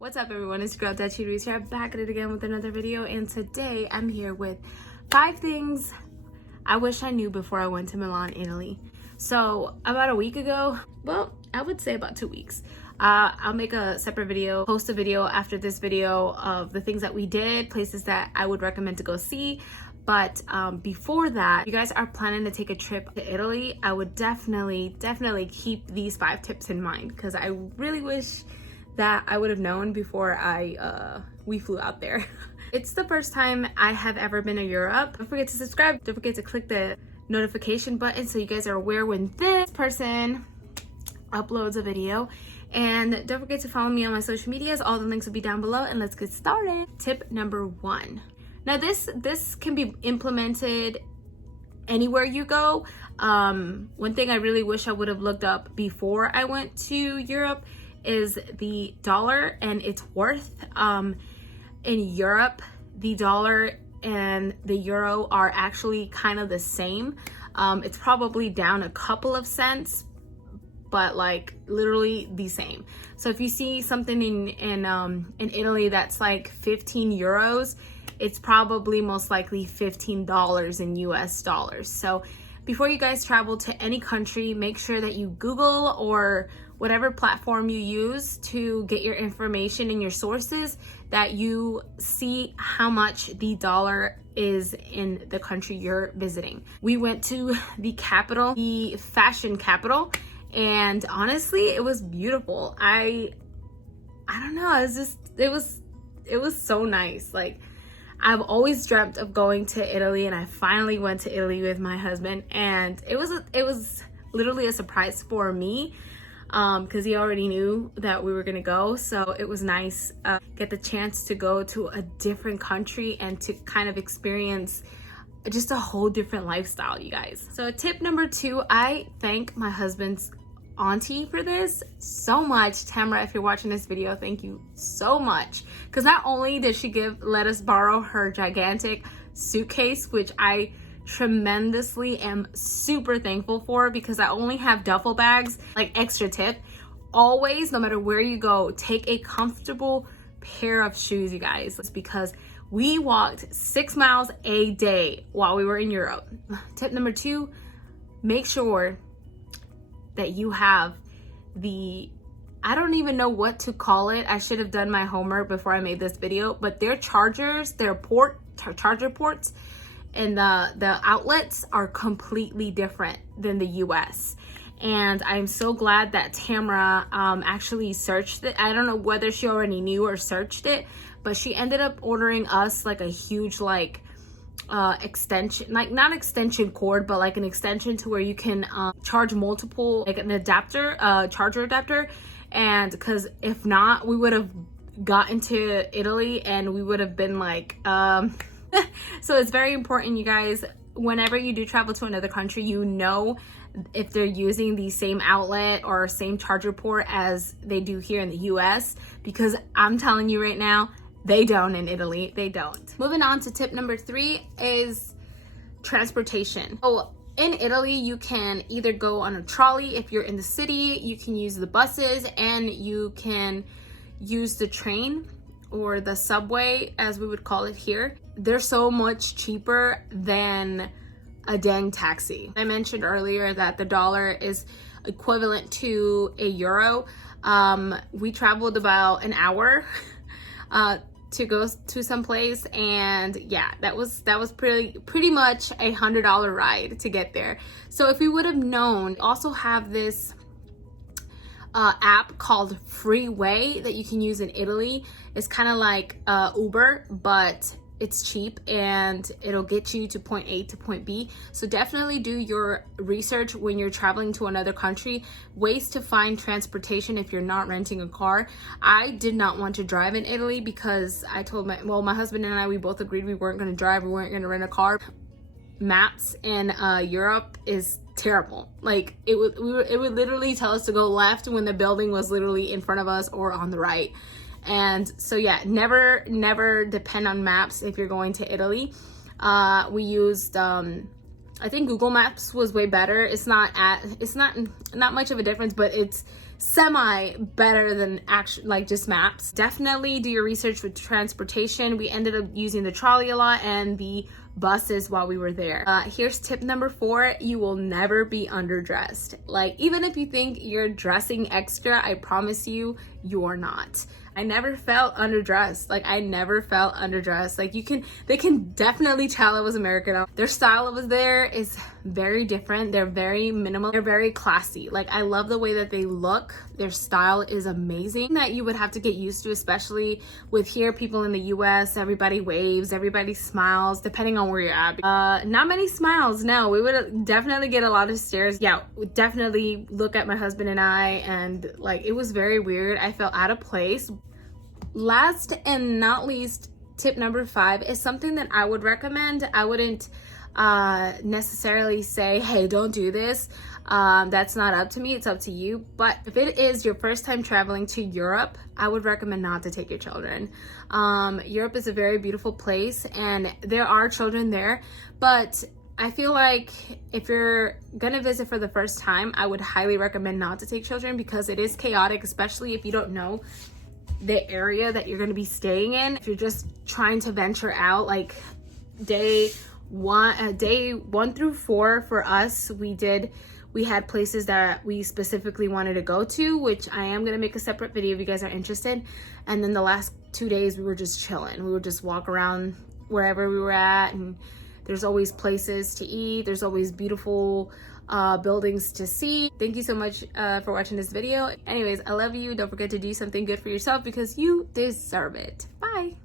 What's up everyone, it's your girl Dutchy Reese here, back at it again with another video, and today I'm here with 5 things I wish I knew before I went to Milan, Italy. So about a week ago, well, I would say about 2 weeks, I'll make a separate video, post a video after this video of the things that we did, places that I would recommend to go see. But before that, if you guys are planning to take a trip to Italy, I would definitely keep these 5 tips in mind, because I really wish that I would have known before we flew out there. It's the first time I have ever been to Europe. Don't forget to subscribe. Don't forget to click the notification button so you guys are aware when this person uploads a video. And don't forget to follow me on my social medias. All the links will be down below, and let's get started. Tip number 1. Now this can be implemented anywhere you go. One thing I really wish I would have looked up before I went to Europe is the dollar and its worth. In Europe, the dollar and the euro are actually kind of the same. It's probably down a couple of cents, but like literally the same. So if you see something in Italy that's like 15 euros, it's probably most likely $15 in US dollars. So before you guys travel to any country, make sure that you Google or whatever platform you use to get your information and your sources, that you see how much the dollar is in the country you're visiting. We went to the capital, the fashion capital, and honestly, it was beautiful. I don't know, it was so nice. Like, I've always dreamt of going to Italy, and I finally went to Italy with my husband, and it was literally a surprise for me, because he already knew that we were gonna go. So it was nice get the chance to go to a different country and to kind of experience just a whole different lifestyle, you guys. So tip number 2, I thank my husband's auntie for this so much. Tamara, if you're watching this video, thank you so much, because not only did she let us borrow her gigantic suitcase, which I tremendously am super thankful for, because I only have duffel bags. Like, extra tip, always, no matter where you go, take a comfortable pair of shoes, you guys, because we walked 6 miles a day while we were in Europe. Tip number 2, make sure that you have I don't even know what to call it. I should have done my homework before I made this video, but their chargers, their charger ports, and the outlets are completely different than the US. And I'm so glad that Tamara actually searched it. I don't know whether she already knew or searched it, but she ended up ordering us like a huge extension, like not extension cord, but like an extension to where you can charge multiple, like an adapter, charger adapter. And because if not, we would have got into Italy and we would have been like so it's very important, you guys, whenever you do travel to another country, you know if they're using the same outlet or same charger port as they do here in the US, because I'm telling you right now, they don't in Italy. They don't. Moving on to tip number 3 is transportation. So in Italy, you can either go on a trolley if you're in the city, you can use the buses, and you can use the train or the subway, as we would call it here. They're so much cheaper than a dang taxi. I mentioned earlier that the dollar is equivalent to a euro. We traveled about an hour to go to some place, and yeah, that was pretty much a $100 ride to get there. So if we would have known, also have this app called Freeway that you can use in Italy. It's kind of like Uber, but it's cheap and it'll get you to point A to point B. So definitely do your research when you're traveling to another country, ways to find transportation if you're not renting a car. I did not want to drive in Italy because I told my husband and I, we both agreed we weren't going to drive, we weren't going to rent a car. Maps in Europe is terrible. Like, it would literally tell us to go left when the building was literally in front of us, or on the right. And so yeah, never depend on maps if you're going to Italy. We used I think Google Maps was way better. It's not much of a difference, but it's semi better than actual, like just maps. Definitely do your research with transportation. We ended up using the trolley a lot and the buses while we were there. Here's tip number 4. You will never be underdressed. Like, even if you think you're dressing extra, I promise you, you're not. I never felt underdressed. Like, I never felt underdressed. Like, they can definitely tell I was American. Their style over there is very different. They're very minimal. They're very classy. Like, I love the way that they look. Their style is amazing that you would have to get used to, especially with here, people in the US, everybody waves, everybody smiles, depending on where you're at. Not many smiles, no. We would definitely get a lot of stares. Yeah, definitely look at my husband and I, and like, it was very weird. I felt out of place. Last and not least, tip number 5 is something that I would recommend. I wouldn't necessarily say, hey, don't do this. That's not up to me, it's up to you. But if it is your first time traveling to Europe, I would recommend not to take your children. Europe is a very beautiful place and there are children there, but I feel like if you're gonna visit for the first time, I would highly recommend not to take children because it is chaotic, especially if you don't know the area that you're going to be staying in. If you're just trying to venture out, like day 1 through 4 for us, we had places that we specifically wanted to go to, which I am going to make a separate video if you guys are interested. And then the last 2 days we were just chilling. We would just walk around wherever we were at, and there's always places to eat, there's always beautiful buildings to see. Thank you so much for watching this video. Anyways, I love you. Don't forget to do something good for yourself because you deserve it. Bye.